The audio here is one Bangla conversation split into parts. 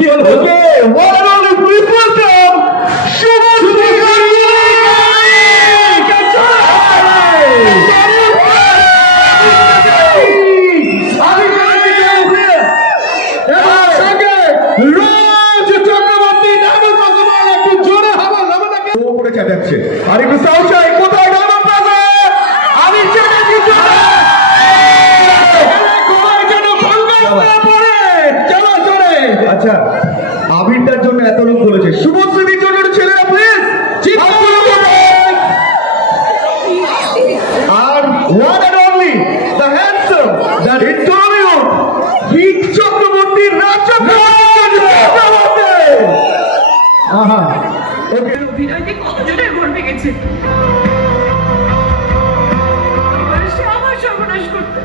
কি হলো? One and only please welcome Subhashree. আর একটু সাউন্ড চাই, কোথায় ডায়মন্ড প্লাজা? আমি চ্যাটার্জি আচ্ছা, আবিরটার জন্য এত লোক বলেছে, শুভশ্রীর জন্য ছেলেরা প্লিজ। আর one and only the handsome, the intolerant Vic Chakraborty, Raj Chakraborty. আহা, ওকে। অভিনয়কে কতজনের ভোট ভেঙেছে, সে আমার সর্বনাশ করতে।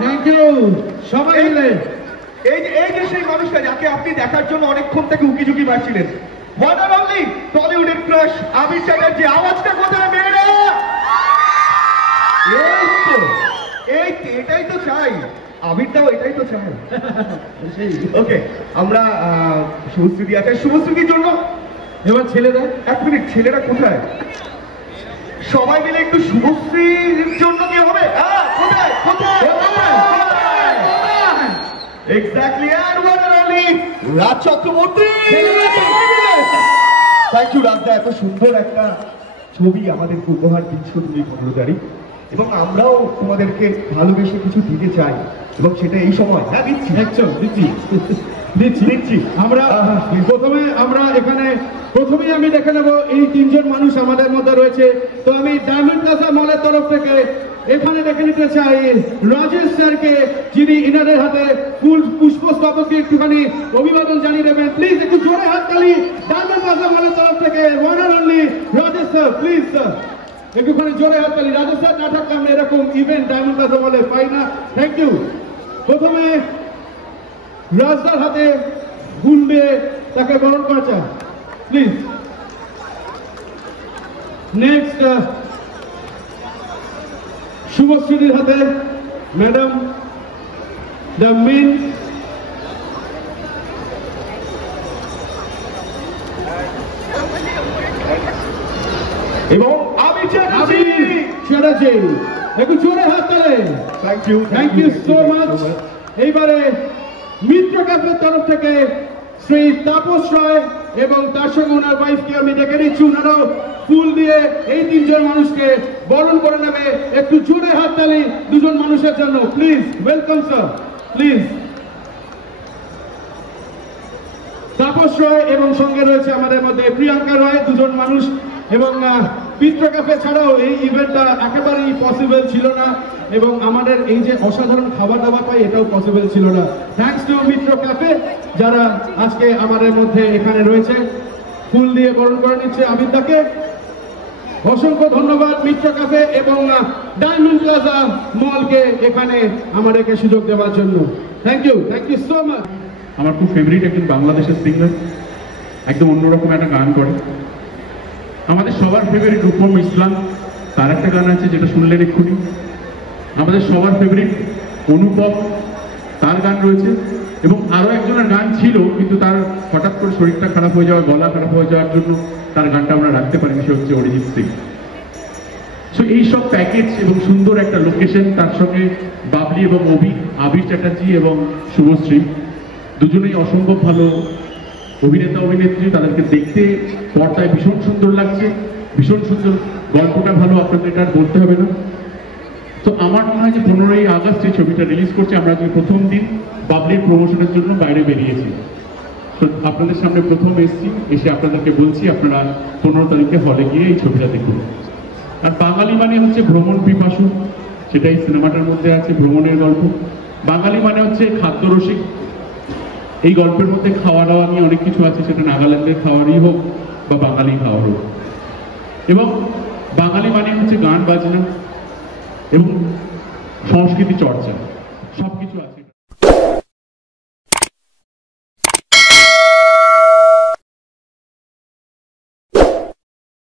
থ্যাংক ইউ সবাই মিলে। এই যে সেই মানুষটা যাকে আপনি দেখার জন্য অনেকক্ষণ থেকে উকিঝুঁকি পাচ্ছিলেন, one and only টলিউডের ক্রাশ আবির চ্যাটার্জি। আওয়াজটা কোথায় মেয়েরা? এটাই তো চাই, আবিরটাও এটাই তো চাই। ওকে, আমরা শুভশ্রী আছে, শুভশ্রীর জন্য এবার ছেলেরা। এক মিনিট, ছেলেরা কোথায়? সবাই মিলে একটু শুভশ্রীর জন্য কি হবে? কোথায় কোথায়? এক্স্যাক্টলি, আর one and only Raj Chakraborty. Thank you রাজদা, এত সুন্দর একটা ছবি আমাদের উপহার দিচ্ছ তুমি 15 তারিখ, এবং আমরাও তোমাদেরকে ভালোবেসে কিছু দিতে চাই, এবং সেটা এই সময়। হ্যাঁ, দিচ্ছি দিচ্ছি। আমরা প্রথমেই আমি দেখে নেব এই তিনজন মানুষ আমাদের মধ্যে রয়েছে। তো আমি ডায়মন্ড প্লাজা মলের তরফ থেকে এখানে দেখে নিতে চাই রাজেশ স্যারকে, যিনি ইনারের হাতে পুষ্পস্তবককে একটুখানি অভিবাদন জানিয়ে দেবেন। প্লিজ একটু জোরে হাততালি ডায়মন্ড প্লাজা মলের তরফ থেকে। One and only Rajesh sir, please sir একটুখানি জোরে হাততালি। রাজেশ স্যার না থাকলে আমরা এরকম ইভেন্ট ডায়মন্ড প্লাজা মলে পাই না। Thank you. প্রথমে রাজদার হাতে ফুল দিয়ে তাকে বরণ করা চাই, প্লিজ। নেক্সট শুভশ্রীর হাতে ম্যাডাম দ্য মেন। এবং আমি চ্যাটার্জি, একটু জোরে হাত তালে। Thank you so much. এইবারে মিত্র ক্যাফের তরফ থেকে শ্রী তাপস রায় এবং তার সঙ্গে ওনার ওয়াইফকে আমি ডেকে নিচ্ছি। ওনারাও ফুল দিয়ে এই তিনজন মানুষকে বরণ করে নেবে। একটু জোরে হাততালি দুজন মানুষের জন্য, please. Welcome sir, please. Tapas Roy এবং সঙ্গে রয়েছে আমাদের মধ্যে প্রিয়াঙ্কা রায়, দুজন মানুষ। এবং মিত্র ক্যাফে ছাড়াও এই ইভেন্টটা একেবারেই পসিবল ছিল না, এবং আমাদের এই যে অসাধারণ খাবার দাবার পাই এটাও পসিবল ছিল না। থ্যাঙ্কস টু মিত্র ক্যাফে, যারা আজকে আমাদের মধ্যে এখানে রয়েছে। ফুল দিয়ে বরণ করে নিচ্ছে আবিরদাকে। অসংখ্য ধন্যবাদ মিত্র ক্যাফে এবং ডায়মন্ড প্লাজা মলকে এখানে আমাদেরকে সুযোগ দেওয়ার জন্য। Thank you so much. আমার খুব ফেভারিট একজন বাংলাদেশের সিঙ্গার, একদম অন্যরকম একটা গান করে। আমাদের সবার ফেভারিট রূপম ইসলাম, তার একটা গান আছে যেটা শুনলেন এক্ষুনি। আমাদের সবার ফেভারিট অনুপম, তার গান রয়েছে। এবং আরও একজনের গান ছিল, কিন্তু তার হঠাৎ করে শরীরটা খারাপ হয়ে যাওয়া, গলা খারাপ হয়ে যাওয়ার জন্য তার গানটা আমরা রাখতে পারিনি, সে হচ্ছে অরিজিৎ সিং। সো এইসব প্যাকেজ এবং সুন্দর একটা লোকেশন, তার সঙ্গে বাবলি এবং আবির চ্যাটার্জি এবং শুভশ্রী দুজনেই অসম্ভব ভালো অভিনেতা অভিনেত্রী। তাদেরকে দেখতে পর্দায় ভীষণ সুন্দর লাগছে, ভীষণ সুন্দর। গল্পটা ভালো, আপনাদের এটা আর বলতে হবে না। তো আমার মনে হয় যে 15ই আগস্ট এই ছবিটা রিলিজ করছে। আমরা যে প্রথম দিন বাবলির প্রমোশনের জন্য বাইরে বেরিয়েছি, তো আপনাদের সামনে প্রথম এসে আপনাদেরকে বলছি আপনারা 15 তারিখে হলে গিয়ে এই ছবিটা দেখুন। আর বাঙালি মানে হচ্ছে ভ্রমণ পিপাসু, সেটাই সিনেমাটার মধ্যে আছে, ভ্রমণের গল্প। বাঙালি মানে হচ্ছে খাদ্যরসিক। এই গল্পের মধ্যে খাওয়া দাওয়া নিয়ে অনেক কিছু আছে, সেটা নাগাল্যান্ডের খাওয়ারই হোক বা বাঙালি খাওয়ার হোক। এবং বাঙালি মানে হচ্ছে গান বাজনা এবং সংস্কৃতি চর্চা, সবকিছু আছে।